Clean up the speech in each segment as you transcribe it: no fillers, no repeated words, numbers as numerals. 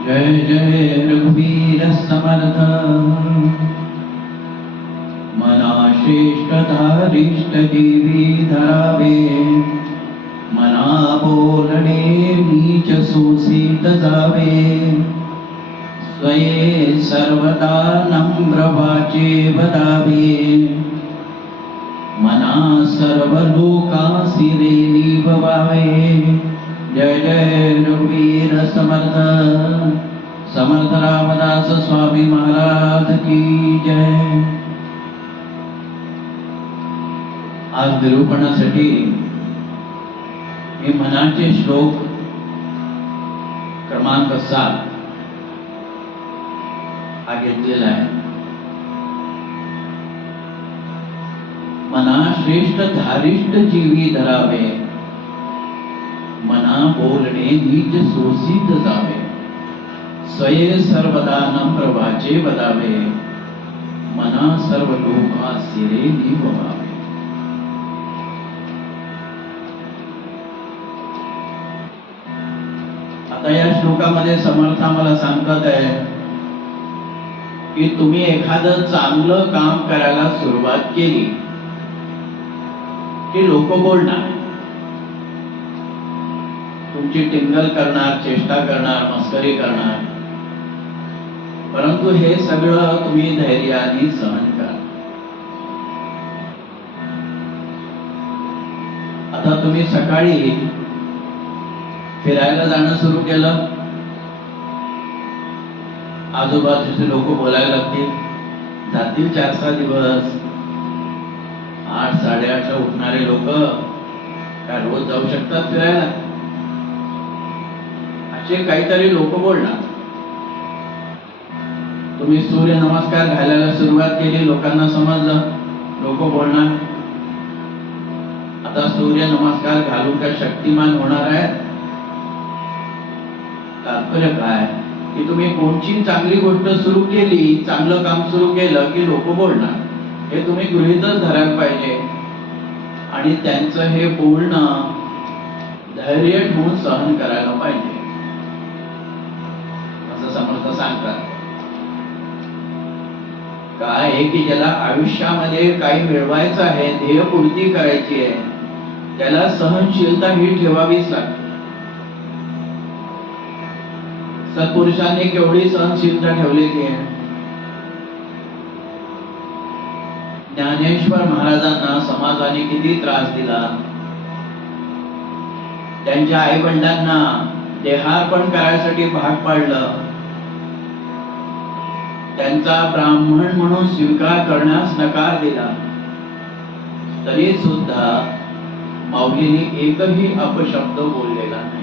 जय जय रघुवीर समर्थ। मना श्रेष्ठ धारिष्ट जीवी धरावे, मना बोलणे नीच सूसित जावे। स्वये सर्वदा नम्र वाचे वदावे, मना सर्व लोकांसी निभवावे। जय जय रघुवीर समर्थ। समर्थ रामदास स्वामी महाराज की जय। आज निरूपणासाठी मी मनाचे श्लोक क्रमांक 7 हा घेतलेला आहे। मना श्रेष्ठ धारिष्ट जीवी धरावे, मना बोलणे नीच सोसित जावे। स्वये सर्वदा नम्र वाचे वदावे, मना सर्व लोकांसी निभवावे। आता या श्लोकामध्ये समर्थ आम्हाला सांगतात आहे की तुम्ही एखादं चांगलं काम करायला सुरुवात केली की लोक बोलणार, तुमची टिंगल करणार, चेष्टा करणार, मस्करी करणार, परंतु हे सगळं तुम्ही धैर्याने सहन करा। आता तुम्ही सकाळी फिरायला जाणं सुरू केलं, आजूबाजूचे लोक बोलायला लागतील, जातील 4-6 दिवस। 8-8:30ला उठणारे लोक काय रोज जाऊ शकतात फिरायला? असे काहीतरी लोक बोलणार। तुम्ही सूर्य नमस्कार घालायला सुरुवात केली, लोकांना समजलं, लोक बोलणार। आता सूर्य नमस्कार घालून काय शक्तिमान होणार आहे? तात्पर्य काय की तुम्ही कोणची चांगली गोष्ट सुरू केली, चांगलं काम सुरू केलं की लोक बोलणार, हे तुम्ही गृहीतच धरायला पाहिजे। आणि त्यांचं हे बोलणं धैर्य ठेवून सहन करायला पाहिजे, असं समर्थ सांगतात। काय आहे की ज्याला आयुष्यामध्ये काही मिळवायचं आहे, ध्येयपूर्ती करायची आहे, त्याला सहनशीलता ही ठेवावीच लागते। सत्पुरुषांनी केवढी सहनशीलता ठेवलेली आहे। ज्ञानेश्वर महाराजांना समाजाने किती त्रास दिला, त्यांच्या आई वडिलांना देहार्पण करायसाठी भाग पाडलं, त्यांचा ब्राह्मण म्हणून स्वीकार करण्यास नकार दिला, तरी सुद्धा माऊलींनी एकही अपशब्द बोललेला नाही।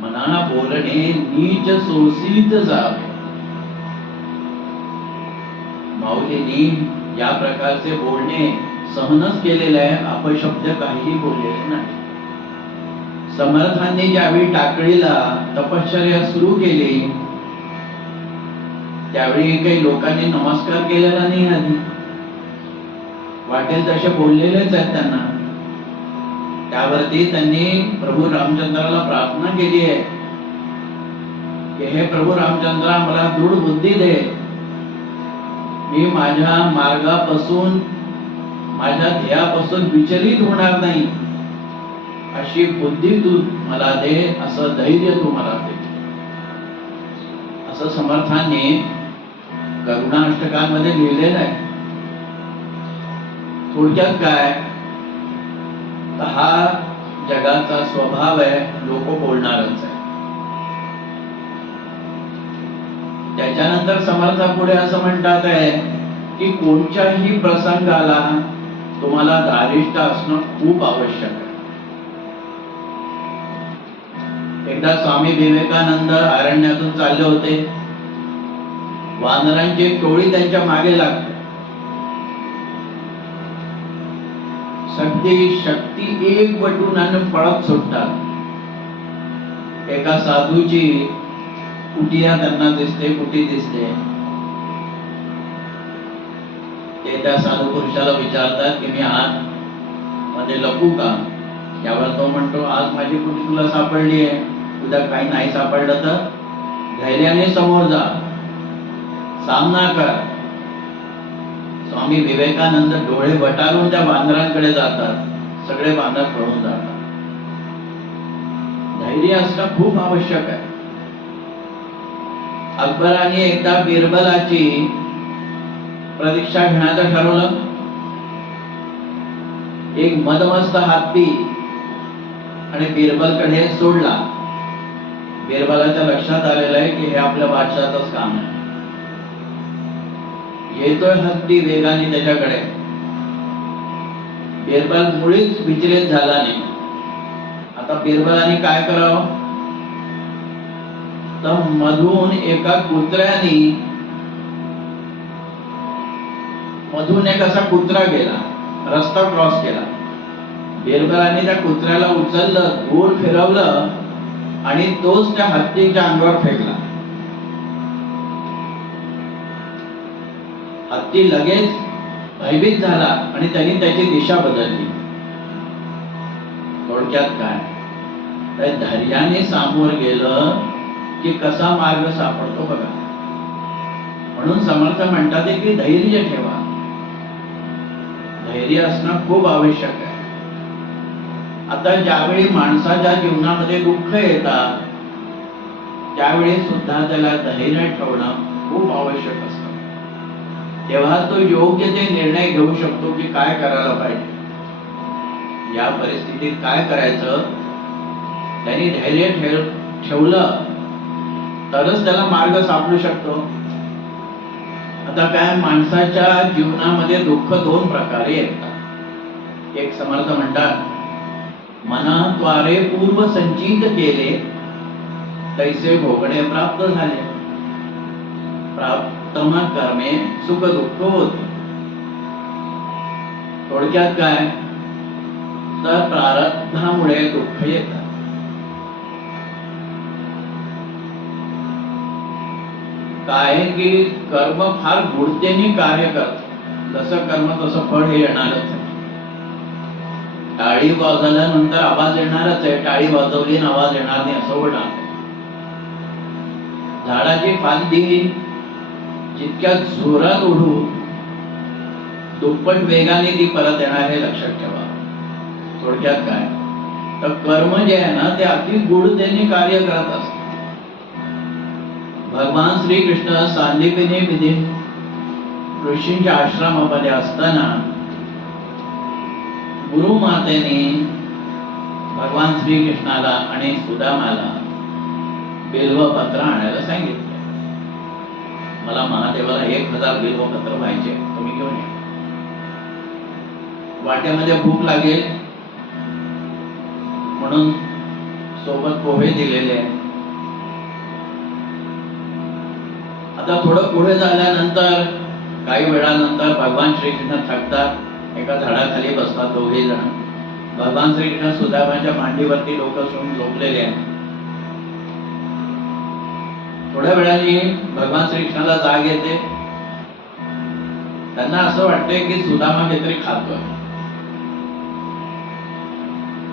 मना बोलणे नीच सोसित जावे। माऊलींनी या प्रकारचे बोलणे सहनच केलेले आहे, अपशब्द काहीही बोललेले नाही। समर्थांनी ज्यावेळी टाकळीला तपश्चर्या सुरू केली, त्यावेळी काही लोकांनी नमस्कार केलेला नाही, आधी वाटेल तसे बोललेलेच आहेत त्यांना। त्यावरती त्यांनी प्रभू रामचंद्राला प्रार्थना केली आहे की हे प्रभू रामचंद्रा, मला दृढ बुद्धी दे, मी माझ्या मार्गापासून, माझ्या ध्येयापासून विचलित होणार नाही, अशी बुद्धी तू मला दे, असं धैर्य तू मला दे, असं समर्थांनी करुणाष्टकांमध्ये लिहिलेलं आहे। थोडक्यात काय, हा जगाचा स्वभाव आहे, लोक बोलणारच आहे। त्याच्यानंतर समर्थ पुढे असं म्हणतात आहे की कोणत्याही प्रसंगाला तुम्हाला धारिष्ट असणं खूप आवश्यक आहे। एकदा स्वामी विवेकानंद अरण्यातून चालले होते, वानरांची एक टोळी त्यांच्या मागे लागते। शक्ती एक वटून आणि पळत सुटतात। एका साधूची कुटिया त्यांना दिसते, कुटी दिसते। ते त्या साधू पुरुषाला विचारतात की मी आज मध्ये लपू का? यावर तो म्हणतो, आज माझी कुटी तुला सापडली आहे, तुला काही नाही सापडलं तर धैर्याने समोर जा, सामना कर. स्वामी विवेकानंद डोळे वटारून त्या वानरांकडे जातात, सगळे वानर पळून जातात. धैर्य असणं खूप आवश्यक आहे. अकबराने एकदा बिरबलाची प्रतीक्षा घेण्याचं ठरवलं. एक मदमस्त हत्ती आणि बिरबलकडे सोडला. बिरबलाच्या लक्षात आलेलं आहे की हे आपल्या बादशाहचंच काम आहे. येतोय हत्ती वेगाने त्याच्याकडे. बिरबल मुळीच विचलित झाला नाही. आता बिरबलाने काय करावं, तर मधून एका कुत्र्याने मधून एक असा कुत्रा गेला, रस्ता क्रॉस केला. बिरबलाने त्या कुत्र्याला उचललं, दूर फिरवलं आणि तोच त्या हत्तीच्या अंगावर फेकला. हत्ती लगेच भयभीत झाला आणि त्यांनी त्याची दिशा बदलली. थोडक्यात काय, तर धैर्याने सामोर गेलं की कसा मार्ग सापडतो बघा. म्हणून समर्थ म्हणतात की धैर्य ठेवा. धैर्य असणं खूप आवश्यक आहे. आता ज्यावेळी माणसाच्या जीवनामध्ये दुःख येतात त्यावेळी सुद्धा त्याला धैर्य ठेवणं खूप आवश्यक असतं. तेव्हा तो योग्य ते निर्णय घेऊ शकतो की काय करायला पाहिजे, या परिस्थितीत काय करायचं. त्यांनी धैर्य ठेवलं तरच त्याला मार्ग सापडू शकतो. आता काय, माणसाच्या जीवनामध्ये दुःख दोन प्रकारे येतात. एक समर्थ म्हणतात, मनाद्वारे पूर्व संचित केले तैसे भोगणे प्राप्त झाले. प्राप्तम कर्मे सुख दुःख होते. थोडक्यात काय, तर प्रारब्धामुळे दुःख येतात. काय की कर्म फार गुढतेने कार्य करत. जसं कर्म तसं फळ हे येणारच आहे. टाळी वाजवल्यानंतर आवाज येणारच आहे, टाळी वाजवली आणि आवाज येणार नाही असं होणार आहे. झाडाची फांदी जितक्या जोरात ओढू दुप्पट वेगाने ती परत येणार हे लक्षात ठेवा. थोडक्यात काय, तर कर्म जे आहे ना ते अति गुढतेने कार्य करत असत. भगवान श्रीकृष्ण सांदीपनी विधी ऋषींच्या आश्रमामध्ये असताना गुरुमातेने भगवान श्रीकृष्णाला आणि सुदामाला बिल्वपत्र आणायला सांगितले. मला महादेवाला 1000 बिल्वपत्र पाहिजे, तुम्ही घेऊन या. वाट्यामध्ये भूक लागेल म्हणून सोबत पोहे दिलेले. आता थोडं पुढे झाल्यानंतर काही वेळानंतर भगवान श्रीकृष्ण थकतात, एका झाडाखाली बसतात दोघे जण. भगवान श्रीकृष्ण सुदामाच्या मांडीवरती डोकं ठेवून झोपलेले आहेत. थोड्या वेळाने भगवान श्रीकृष्णाला जाग येते. त्यांना असं वाटतंय की सुदामा काहीतरी खातोय,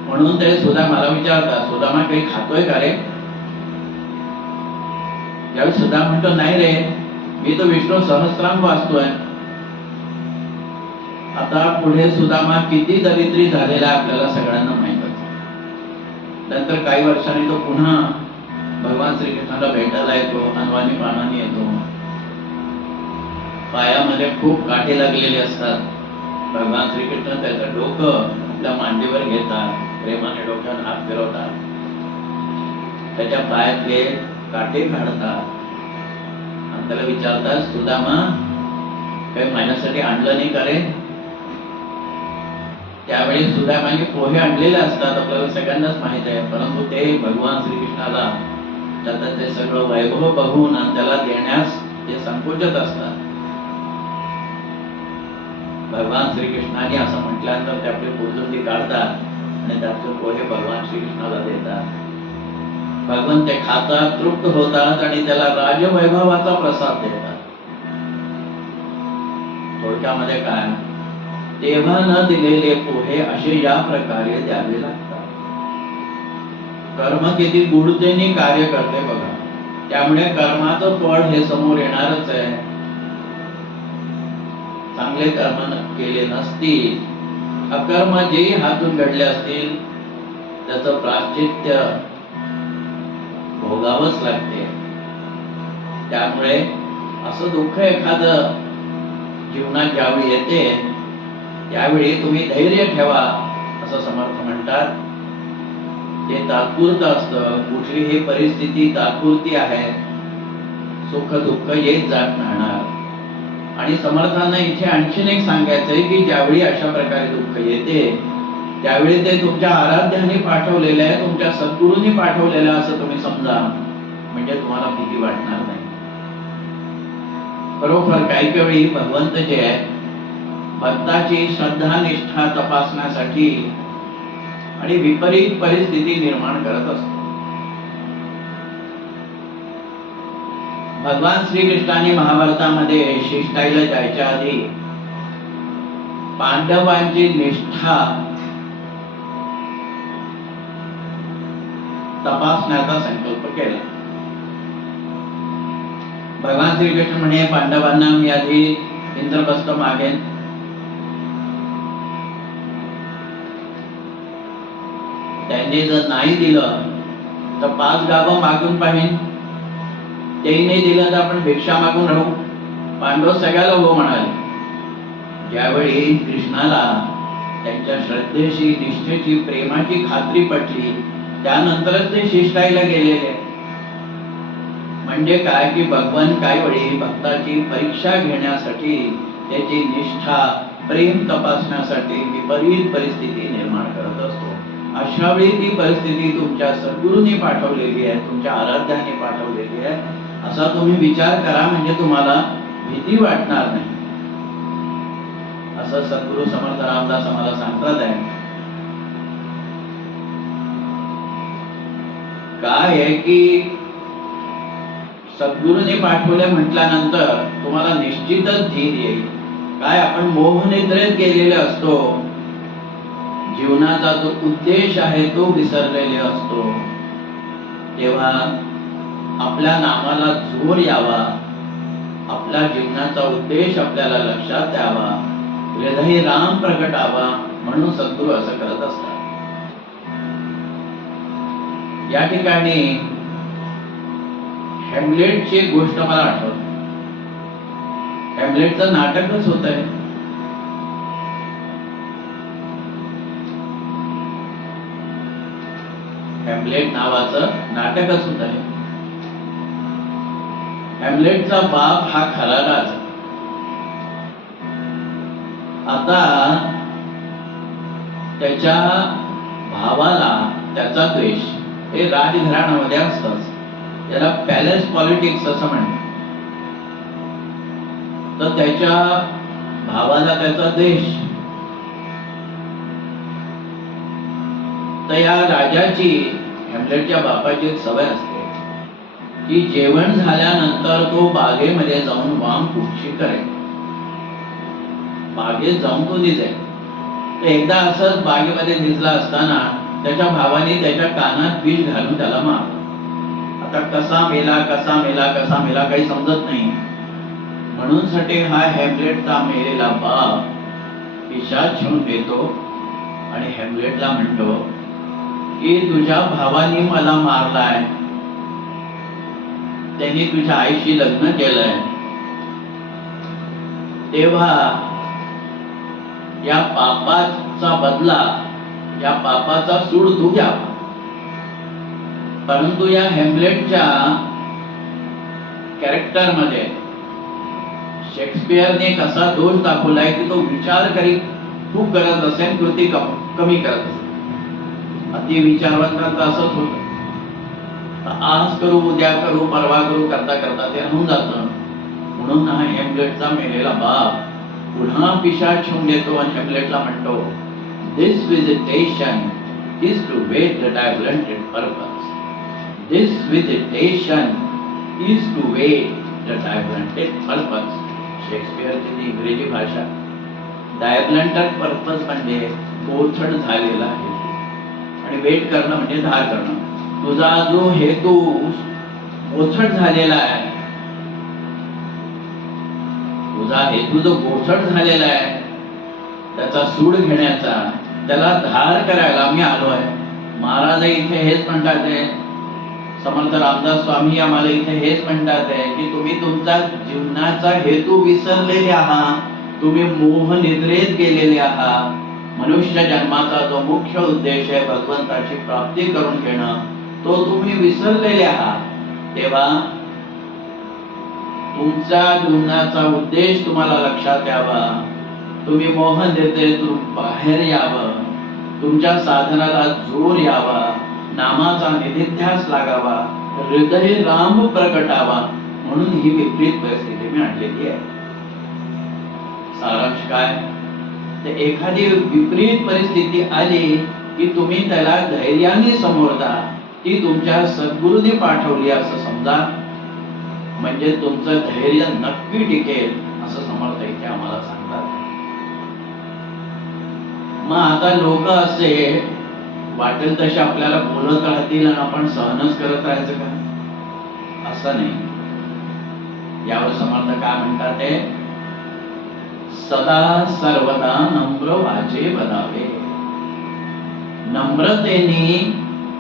म्हणून ते सुदामाला विचारतात, सुदामा काही खातोय का रे? त्यावेळी सुदामा म्हणतो, नाही रे, मी तो विष्णू सहस्राम वाचतोय. आता पुढे सुदामा किती दरिद्री झालेला आपल्याला सगळ्यांना माहितच. नंतर काही वर्षांनी तो पुन्हा भगवान श्रीकृष्णाला भेटायला येतो, अनवाणी पानाने येतो. पायामध्ये खूप काठी लागलेली असतात. भगवान श्रीकृष्ण त्याचं डोकं आपल्या मांडीवर घेतात, प्रेमाने डोक्यावर हात फिरवतात, त्याच्या पायातले काटे काढतात आणि त्याला विचारतात, सुदामा काही माझ्यासाठी आणलं नाही का रे? त्यावेळी सुदामाने पोहे आणलेले असतात, आपल्याला सगळ्यांनाच माहित आहे. परंतु ते भगवान श्रीकृष्णाला त्याचं ते सगळं वैभव बघून आणि त्याला देण्यास ते संकोचत असतात. भगवान श्रीकृष्णाने असं म्हटल्यानंतर ते आपली पोटुंडी काढतात आणि त्यातून पोहे भगवान श्रीकृष्णाला देतात. भगवान ते खातात, तृप्त होतात आणि त्याला राजवैभवाचा प्रसाद देतात. थोडक्यामध्ये काय, तेव्हा न दिलेले पोहे असे या प्रकारे द्यावे लागतात. कर्म किती गूढतेने कार्य करते बघा. त्यामुळे कर्माचं फळ हे समोर येणारच आहे. चांगले कर्म केले नसतील, अकर्म जेही हातून घडले असतील, त्याचं प्रायश्चित्य भोगावंच लागते. त्यामुळे असं दुःख एखादं जीवनात ज्यावेळी येते, त्यावेळी तुम्ही धैर्य ठेवा, असं समर्थ म्हणतात. ते तात्पुरतं असतं. कुठलीही परिस्थिती तात्पुरती आहे. सुख दुःख येत जात राहणार. आणि समर्थांना इथे आणखीन एक सांगायचंय की ज्यावेळी अशा प्रकारे दुःख येते, त्यावेळी ते तुमच्या आराध्याने पाठवलेलं आहे, तुमच्या सद्गुरूंनी पाठवलेलं आहे असं तुम्ही समजा. म्हणजे तुम्हाला भीती वाटणार नाही. खरोखर काही वेळी भगवंत जे आहे, भक्ताची श्रद्धा निष्ठा तपासण्यासाठी आणि विपरीत परिस्थिती निर्माण करत असतो. भगवान श्रीकृष्णाने महाभारतामध्ये शिष्टाईला जायच्या आधी पांडवांची निष्ठा तपासण्याचा संकल्प केला. भगवान श्रीकृष्ण म्हणे, पांडवांना मी आधी इंद्रप्रस्थ मागेन, त्यांनी जर नाही दिलं तर 5 गावं मागून पाहिन, तेही नाही दिलं तर आपण भिक्षा मागून राहू. पांडव सगळ्याला हो म्हणाले. ज्यावेळी कृष्णाला त्यांच्या श्रद्धेची निष्ठेची प्रेमाची खात्री पटली, त्यानंतरच ते शिष्टाईला गेलेले. म्हणजे काय की भगवान काही वेळी भक्ताची परीक्षा घेण्यासाठी, त्याची निष्ठा प्रेम तपासण्यासाठी विपरीत परिस्थिती निर्माण करत असतो. अशा वेळी ती परिस्थिती तुमच्या सद्गुरूंनी पाठवलेली आहे, तुमच्या आराध्याने पाठवलेली आहे असा तुम्ही विचार करा. म्हणजे तुम्हाला भीती वाटणार नाही. असं सद्गुरू समर्थ रामदास आम्हाला सांगतात आहे. काय आहे की सद्गुरूने पाठवले म्हटल्यानंतर तुम्हाला निश्चितच धीर येईल. काय आपण मोहनिद्रेत गेलेले असतो, जीवनाचा जो उद्देश आहे तो विसरलेले असतो. तेव्हा आपल्या नामाला जोर यावा, आपल्या जीवनाचा उद्देश आपल्याला लक्षात यावा, हृदय राम प्रगटावा, म्हणून सद्गुरू असं करत असतात. या ठिकाणी हॅमलेटची एक गोष्ट मला आठवते. हॅमलेटचं नाटकच होत आहे. हॅमलेट नावाचं नाटकच होत आहे. हॅमलेटचा बाप हा खरा राजा. आता त्याच्या भावाला त्याचा द्वेष, हे राजघराण्यामध्ये असतंच. याला पॅलेस पॉलिटिक्स असं म्हणतात. तर त्याच्या भावाला त्याचा द्वेष. तर या राजाची, हॅमलेटच्या बापाची एक सवय असते की जेवण झाल्यानंतर तो बागेमध्ये जाऊन वाम कुक्षी करेल. बागेत जाऊन तो निजेल. तर एकदा असंच बागेमध्ये निजला असताना त्याच्या भावाने त्याच्या कानात विष घालून त्याला मारलं. आता कसा मेला कसा मेला कसा मेला काही समजत नाही. म्हणून साठी हा हॅमलेटचा मेलेला बाप पिशाच घेऊन येतो आणि हॅमलेटला म्हणतो की तुझ्या भावाने मला मारलाय, त्यांनी तुझ्या आईशी लग्न केलंय, तेव्हा या पापाचा बदला, या पापाचा सूड तू घ्यावा. परंतु या हॅमलेटच्या कॅरेक्टर मध्ये शेक्सपियरने कसा दोष दाखवलाय की तो विचार खूप करत असेल, कृती कमी करत असेल. अति विचारवंतांचं असंच होतं. आज करू, उद्या करू, परवा करू करता करता ते होऊन जातं. म्हणून हा हॅमलेटचा मेलेला बाप पुन्हा पिशाच घेऊन येतो आणि हॅमलेटला म्हणतो, दिस visitation is to wait that I have learnt it purpose. This visitation is to wait that I have learnt it purpose. शेक्सपियरची जी इंग्रजी भाषा, डायब्लंटर पर्पज म्हणजे गोथड झालेला आहे आणि वेट करणं म्हणजे धार करणं. तुझा जो हेतू गोचट झालेला आहे, तुझा हेतू जो गोचट झालेला आहे, त्याचा सूड घेण्याचा, त्याला धार करायला मी आलोय. महाराज इथे हेच म्हणतात आहे, समर्थ रामदास स्वामी आम्हाला इथे हेच म्हणतात आहे की तुम्ही तुमचा जीवनाचा हेतू विसरलेले आहात, तुम्ही मोह निद्रेत गेलेले आहात. मनुष्य जन्माचा जो मुख्य उद्देश आहे भगवंताची प्राप्ती करून घेणं, तो तुम्ही विसरलेले आहात. तेव्हा तुमच्या जीवनाचा उद्देश तुम्हाला लक्षात यावा, तुम्ही मोह निद्रेतून बाहेर यावं, तुमच्या साधनाला जोर यावा, नामाचा निधिध्यास लागावा, हृदय राम प्रकटावा, म्हणून ही विपरीत परिस्थिती मी आणलेली आहे. सारांश काय, तर एखादी विपरीत परिस्थिती आली की तुम्ही त्याला धैर्याने समोर जा. ती तुमच्या सद्गुरूने पाठवली असं समजा, म्हणजे तुमचं धैर्य नक्की टिकेल असं समर्थ इथे आम्हाला सांगतात. मग आता लोक असे वाटेल तसे आपल्याला बोलत राहतील आणि आपण सहनच करत राहायचं का? असं नाही. यावर समर्थ काय म्हणतात ते, सदा सर्वदा नम्र वाचे बनावे. नम्रतेने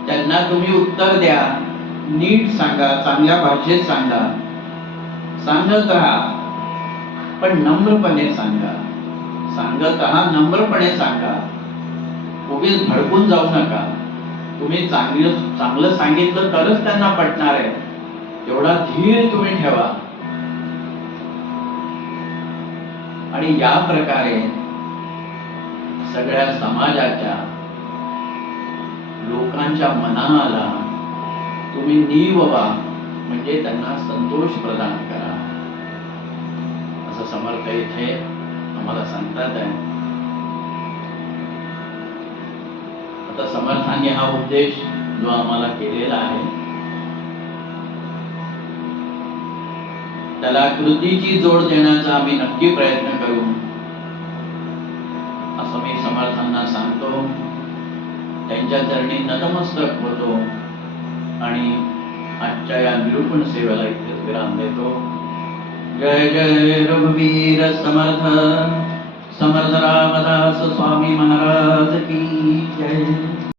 त्यांना तुम्ही उत्तर द्या, नीट सांगा, चांगल्या भाषेत सांगा, सांगत राहा, पण नम्रपणे सांगा. सांगत राहा, नम्रपणे सांगा, उगीच भडकून जाऊ नका. तुम्ही चांगलं सांगितलं तरच त्यांना पटणार आहे, एवढा धीर तुम्ही ठेवा. आणि या प्रकारे सगळ्या समाजाच्या लोकांच्या मनाला तुम्ही नीववा, म्हणजे त्यांना संतोष प्रदान करा, असं समर्थ इथे आम्हाला सांगतात आहे. आता समर्थांनी हा उपदेश जो आम्हाला केलेला आहे त्याला कृतीची जोड देण्याचा आम्ही नक्की प्रयत्न करू, असं मी समर्थांना सांगतो. त्यांच्या चरणी नतमस्तक होतो आणि आजच्या या निरूपण सेवेला इथे विराम देतो. जय जय रघुवीर समर्थ. समर्थ रामदास स्वामी महाराज की जय.